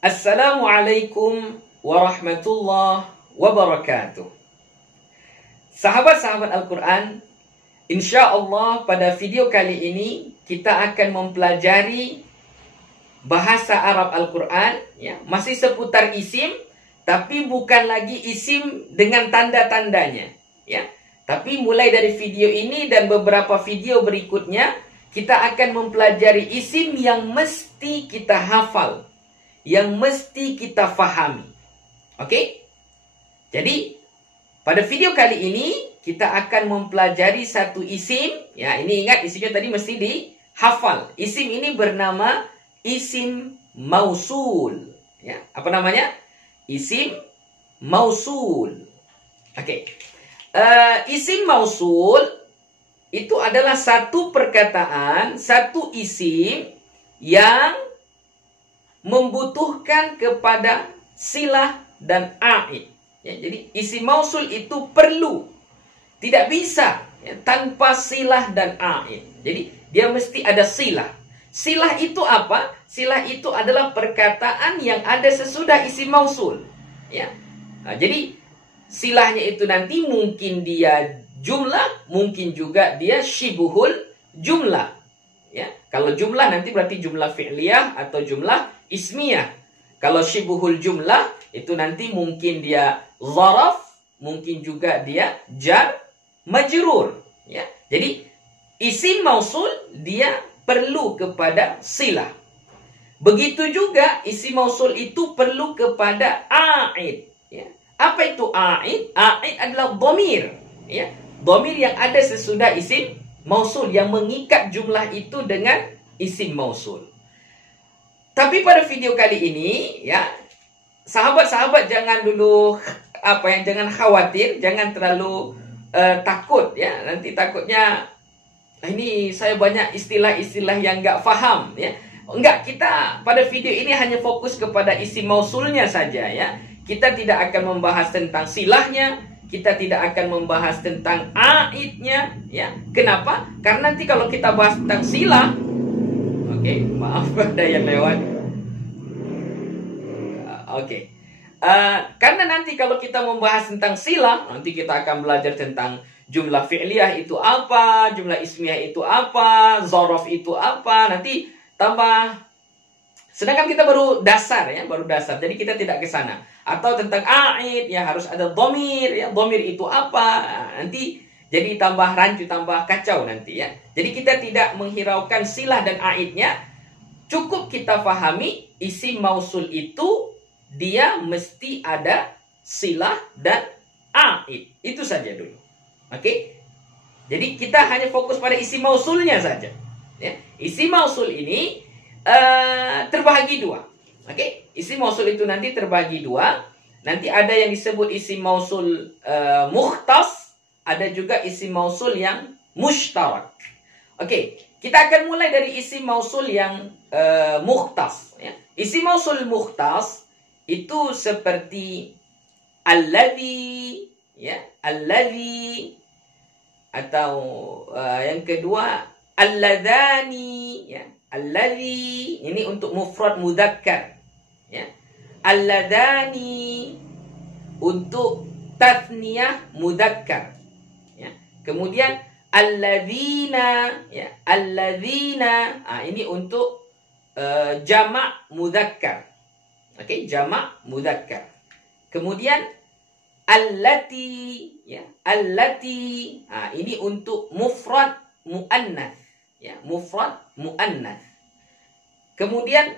Assalamualaikum warahmatullahi wabarakatuh. Sahabat-sahabat Al-Quran, insya Allah pada video kali ini kita akan mempelajari bahasa Arab Al-Quran, ya, masih seputar isim, tapi bukan lagi isim dengan tanda-tandanya, ya. Tapi mulai dari video ini dan beberapa video berikutnya, kita akan mempelajari isim yang mesti kita hafal, yang mesti kita fahami. Oke? Jadi, pada video kali ini, kita akan mempelajari satu isim. Ya, ini ingat isimnya tadi mesti dihafal. Isim ini bernama isim mausul. Ya, apa namanya? Isim mausul. Oke. Isim mausul itu adalah satu perkataan, satu isim yang membutuhkan kepada silah dan aid. Ya, jadi isim mausul itu perlu, tidak bisa ya, tanpa silah dan aid. Jadi dia mesti ada silah. Silah itu apa? Silah itu adalah perkataan yang ada sesudah isim mausul. Ya, nah, jadi silahnya itu nanti mungkin dia jumlah, mungkin juga dia syibuhul jumlah. Ya, kalau jumlah nanti berarti jumlah fi'liyah atau jumlah ismiyah. Kalau syibuhul jumlah itu nanti mungkin dia zaraf, mungkin juga dia jar majrur. Ya, jadi isim mausul dia perlu kepada silah. Begitu juga isim mausul itu perlu kepada aid. Ya. Apa itu aid? Aid adalah dhamir. Ya, dhamir yang ada sesudah isim mausul yang mengikat jumlah itu dengan isim mausul. Tapi pada video kali ini, ya, sahabat-sahabat jangan dulu jangan khawatir, jangan terlalu takut, ya. Nanti takutnya ini saya banyak istilah-istilah yang nggak paham, ya. Enggak, kita pada video ini hanya fokus kepada isim mausulnya saja, ya. Kita tidak akan membahas tentang silahnya, kita tidak akan membahas tentang aidnya, ya. Kenapa? Karena nanti kalau kita bahas tentang silah, oke, maaf ada yang lewat. Oke. Karena nanti kalau kita membahas tentang silah, nanti kita akan belajar tentang jumlah fi'liyah itu apa, jumlah ismiyah itu apa, zaraf itu apa, nanti tambah. Sedangkan kita baru dasar, ya, baru dasar. Jadi kita tidak ke sana. Atau tentang aid, ya harus ada dhamir, ya, dhamir itu apa? Nanti jadi tambah rancu, tambah kacau nanti, ya. Jadi kita tidak menghiraukan silah dan aidnya. Cukup kita pahami isim mausul itu dia mesti ada silah dan aid. Itu saja dulu. Oke? Jadi kita hanya fokus pada isim mausulnya saja. Ya. Isim mausul ini terbagi dua. Oke? Isim mausul itu nanti terbagi dua. Nanti ada yang disebut isim mausul mukhtas, ada juga isim mausul yang mushtarak. Oke, kita akan mulai dari isim mausul yang mukhtas, ya. Isim mausul mukhtas itu seperti alladzi, ya, alladzi, atau yang kedua alladzani, ya. Alladzi ini untuk mufrad mudzakkar, ya. Alladzani untuk tathniyah mudzakkar, ya. Kemudian alladzina, ya, alladzina, ini untuk jamak mudzakkar. Oke, jamak mudzakkar. Kemudian allati, ya, allati, ini untuk mufrad muannats, ya, mufrad muannats. Kemudian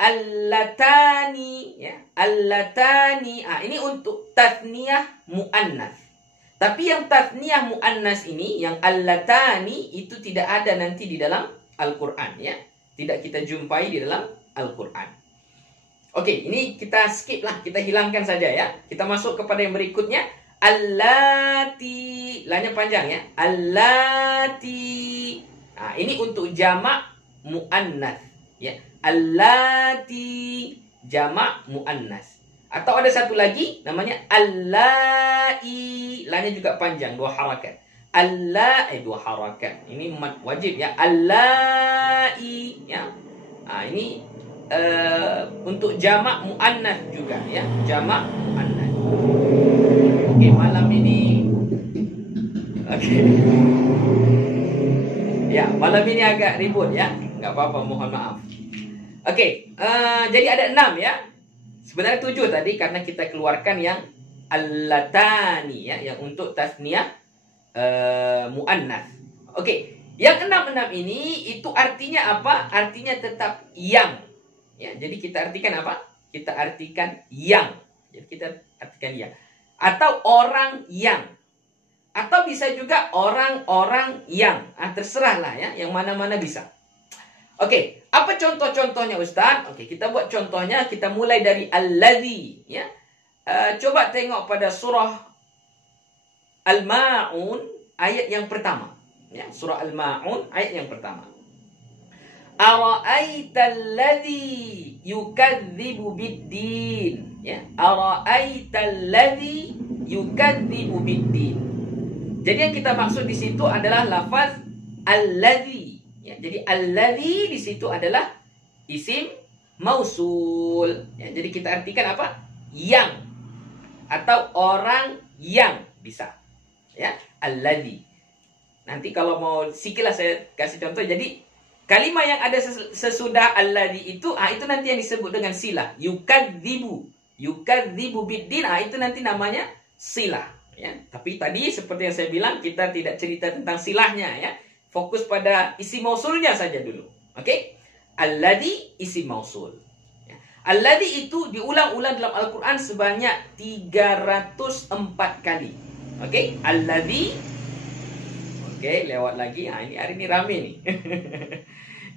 allatani, ya, allatani, ini untuk tathniyah muannats. Tapi yang tathniyah muannats ini, yang allatani itu tidak ada nanti di dalam Al-Qur'an, ya. Tidak kita jumpai di dalam Al-Qur'an. Oke, ini kita skip lah, kita hilangkan saja, ya. Kita masuk kepada yang berikutnya. Allati, lanya panjang, ya. Allati. Ini untuk jamak muannats, ya. Allati jamak muannas. Atau ada satu lagi namanya allai, lanya juga panjang, dua harakat. Dua harakat. Ini wajib, ya. Allai, ya. Ini untuk jamak muannas juga ya, jamak muannas. Okey, malam ini ya, malam ini agak ribut ya. Enggak apa-apa, mohon maaf. Okey, jadi ada 6 ya. Sebenarnya 7 tadi karena kita keluarkan yang allatani ya, yang untuk tasniyah muannas. Okey, yang 6 ini itu artinya apa? Artinya tetap yang. Ya, jadi kita artikan apa? Kita artikan yang. Jadi kita artikan yang. Atau orang yang. Atau bisa juga orang-orang yang. Terserahlah ya, yang mana-mana bisa. Oke, apa contoh-contohnya Ustaz? Oke, kita buat contohnya. Kita mulai dari alladzi ya. Coba tengok pada surah Al-Ma'un ayat yang pertama. Ya, surah Al-Ma'un ayat yang pertama. Ara'aital ladzi yukadzibu biddin. Ya, ara'aital ladzi yukadzibu biddin. Jadi yang kita maksud di situ adalah lafaz alladzi. Ya, jadi alladzi di situ adalah isim mausul. Ya, jadi kita artikan apa? Yang atau orang yang bisa. Ya, alladzi. Nanti kalau mau sikilah saya kasih contoh. Jadi kalimat yang ada sesudah alladzi itu nanti yang disebut dengan silah. Yukadzibu. Yukadzibu biddin, itu nanti namanya silah. Ya. Tapi tadi seperti yang saya bilang, kita tidak cerita tentang silahnya ya. Fokus pada isim mausulnya saja dulu. Oke? Alladzi isim mausul. Ya. Alladzi itu diulang-ulang dalam Al-Quran sebanyak 304 kali. Oke? Alladzi. Oke, lewat lagi. Ini hari ini rame nih.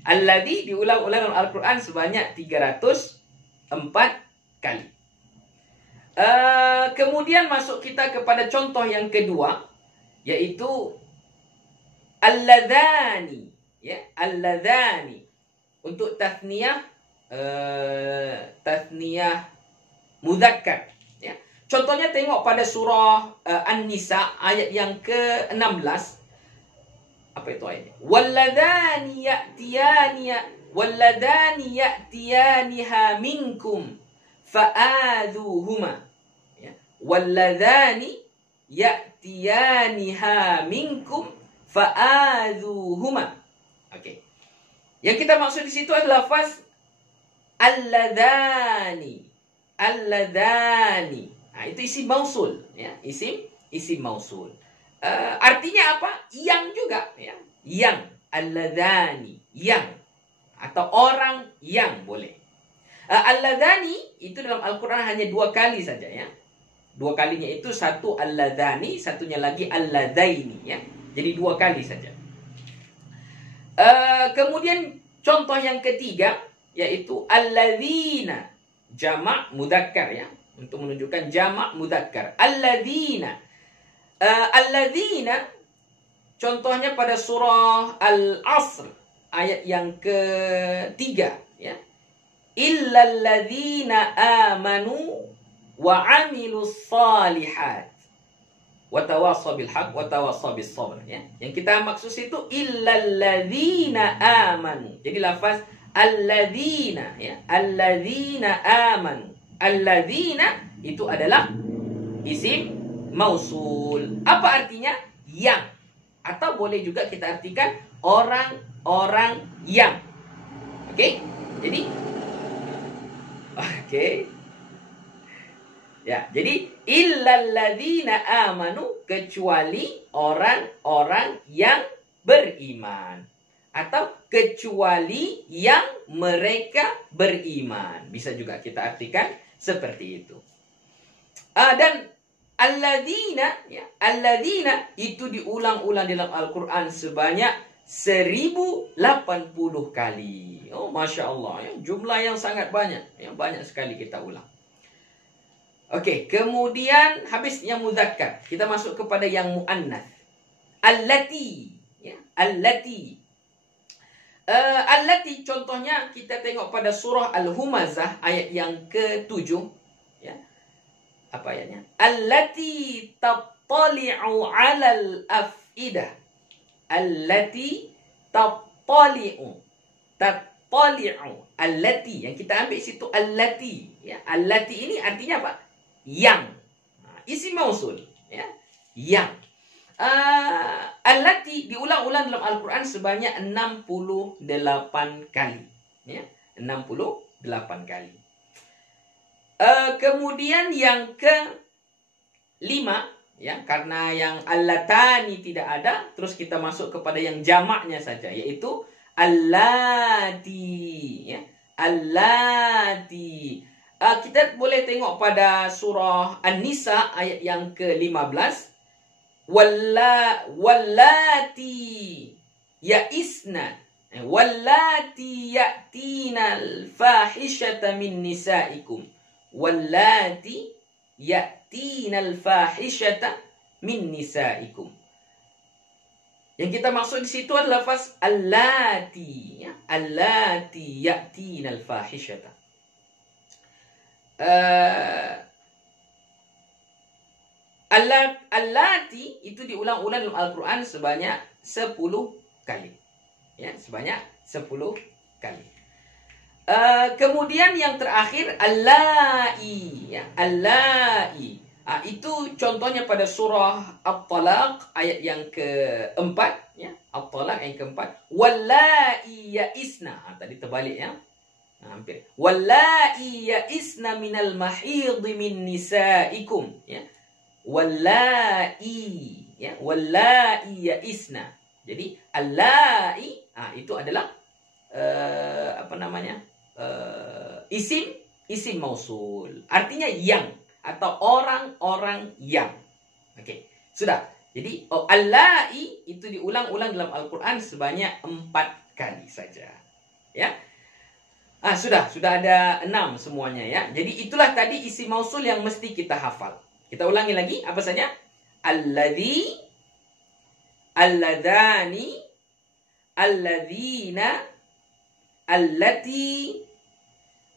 Alladzi diulang-ulang dalam Al-Quran sebanyak 304 kali. Kemudian masuk kita kepada contoh yang kedua, yaitu alladzani. Ya, alladzani. Untuk tasniyah mudzakkar. Ya. Contohnya tengok pada surah An-Nisa ayat yang ke-16. Apa itu ayatnya? Walladani ya'tiyaniha minkum fa'adhuhuma. Ya. Walladani ya'tiyaniha minkum fa'adhuhuma. Oke. Yang kita maksud di situ adalah lafaz alladzani. Alladzani. Itu isim mausul, ya. Isim mausul. Artinya apa? Yang juga ya. Yang, alladzani, yang atau orang yang boleh. Alladzani itu dalam Al-Qur'an hanya 2 kali saja ya. 2 kalinya itu satu alladzani, satunya lagi alladzaini ya. Jadi 2 kali saja. Kemudian contoh yang ketiga yaitu alladzina, jamak mudzakkar ya, untuk menunjukkan jamak mudzakkar. Alladzina. Alladzina contohnya pada surah Al-Asr ayat yang ke-3 ya. Illalladzina amanu wa 'amilus shalihat wa tawassaw bil haqq wa tawassaw bis sabr ya. Yang kita maksud itu illalladzina amanu. Jadi lafaz alladzina ya. Alladzina amanu. Alladzina itu adalah isim mausul. Apa artinya? Yang. Atau boleh juga kita artikan orang-orang yang. Oke? Jadi ya, jadi illalladzina amanu, kecuali orang-orang yang beriman, atau kecuali yang mereka beriman. Bisa juga kita artikan seperti itu. Dan alladzina ya, alladzina itu diulang-ulang dalam Al-Qur'an sebanyak 1080 kali. Oh, Masya Allah ya, jumlah yang sangat banyak. Yang banyak sekali kita ulang. Oke, kemudian habis yang mudzakkar, kita masuk kepada yang muannas. Allati ya, allati. Allati contohnya kita tengok pada surah Al-Humazah ayat yang ke-7 ya. Apa ayatnya? Allati tattali'u 'alal afidah. Allati tattali'u. allati. Yang kita ambil situ allati. Ya, allati ini artinya apa? Yang. Isim mausul. Ya, yang. Allati diulang-ulang dalam Al-Quran sebanyak 68 kali. Ya, 68 kali. Kemudian yang kelima, ya, karena yang allatani tidak ada, terus kita masuk kepada yang jamaknya saja, yaitu allati. Ya, allati. Kita boleh tengok pada surah An-Nisa ayat yang ke-15. Wallati ya'isna wallati ya'tinal fahishata min nisaikum. Wallati ya'tinal fahishata min nisaikum. Yang kita maksud di situ adalah lafaz allati, ya, allati ya'tinal fahishata. Allati itu diulang-ulang dalam Al-Quran sebanyak 10 kali. Ya, sebanyak 10 kali. Kemudian yang terakhir allai, ya, allai. Itu contohnya pada surah At-Talaq ayat yang keempat, ya, At-Talaq yang keempat. Wallai ya'isna. Tadi terbalik, ya. Hampir. Wallai ya'isna minal mahidh min nisaikum, ya. Wallai, ya, wallai ya'isna. Jadi allai itu adalah isim mausul. Artinya yang atau orang-orang yang. Oke, sudah. Jadi allai itu diulang-ulang dalam Al-Quran sebanyak 4 kali saja. Ya. Sudah ada 6 semuanya, ya. Jadi itulah tadi isim mausul yang mesti kita hafal. Kita ulangi lagi, apa saja? Alladzi, alladhani, alladzina, allati,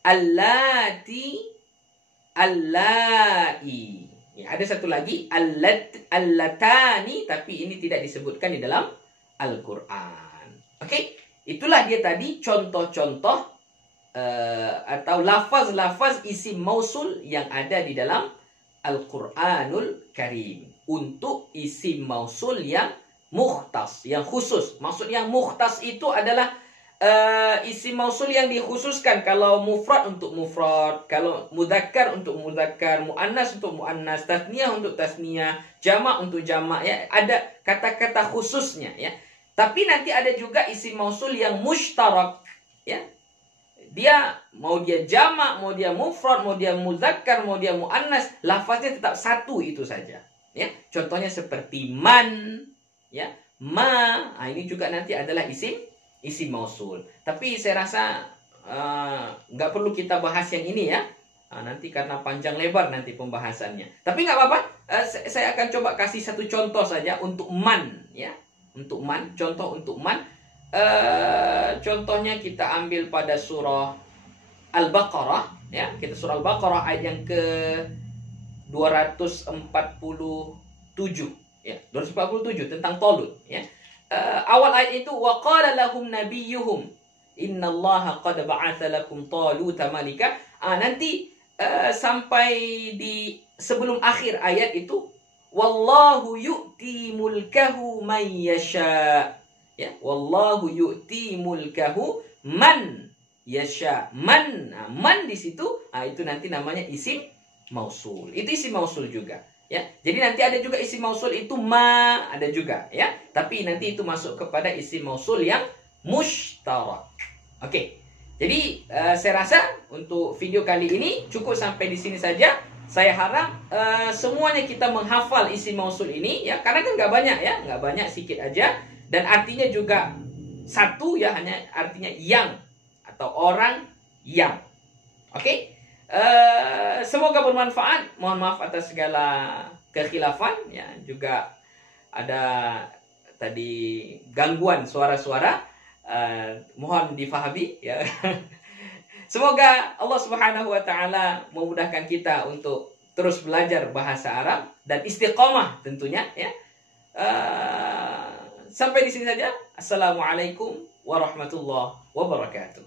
allati, allai. Ya, ada satu lagi, allatani, tapi ini tidak disebutkan di dalam Al-Quran. Oke, itulah dia tadi contoh-contoh atau lafaz-lafaz isim mausul yang ada di dalam Al-Quranul Karim. Untuk isim mausul yang mukhtas, yang khusus. Maksud yang mukhtas itu adalah isim mausul yang dikhususkan. Kalau mufrad untuk mufrad, kalau mudzakkar untuk mudzakkar, muannas untuk muannas, tasniyah untuk tasniyah, jamak untuk jamak, ya. Ada kata-kata khususnya, ya. Tapi nanti ada juga isim mausul yang mushtarak, ya. Dia mau dia jamak, mau dia mufrad, mau dia mudzakkar, mau dia muannas, lafaznya tetap satu itu saja, ya. Contohnya seperti man, ya, ma. Ini juga nanti adalah isim mausul. Tapi saya rasa nggak perlu kita bahas yang ini, ya. Nanti karena panjang lebar nanti pembahasannya. Tapi nggak apa-apa. Saya akan coba kasih satu contoh saja untuk man, ya. Untuk man, contoh untuk man. Contohnya kita ambil pada surah Al-Baqarah, ya. Kita surah Al-Baqarah ayat yang ke 247, ya. 247 tentang Talut, ya. Awal ayat itu wa qala lahum nabiyyuhum innallaha qad ba'atsa lakum taluta malika. Nanti sampai di sebelum akhir ayat itu wallahu yu'ti mulkahu man yasha. Ya, wallahu yu'ti mulkahu man yasha. Man, man di situ, itu nanti namanya isim mausul. Itu isim mausul juga, ya. Jadi nanti ada juga isim mausul itu ma, ada juga, ya. Tapi nanti itu masuk kepada isim mausul yang mushtarak. Oke. Jadi saya rasa untuk video kali ini cukup sampai di sini saja. Saya harap semuanya kita menghafal isim mausul ini, ya. Karena kan nggak banyak, ya, nggak banyak, sedikit aja. Dan artinya juga satu, ya, hanya artinya yang atau orang yang. Oke? Semoga bermanfaat. Mohon maaf atas segala kekhilafan, ya. Juga ada tadi gangguan suara-suara. Mohon difahami, ya. Semoga Allah Subhanahu wa taala memudahkan kita untuk terus belajar bahasa Arab dan istiqomah tentunya, ya. Sampai di sini saja. Assalamualaikum warahmatullahi wabarakatuh.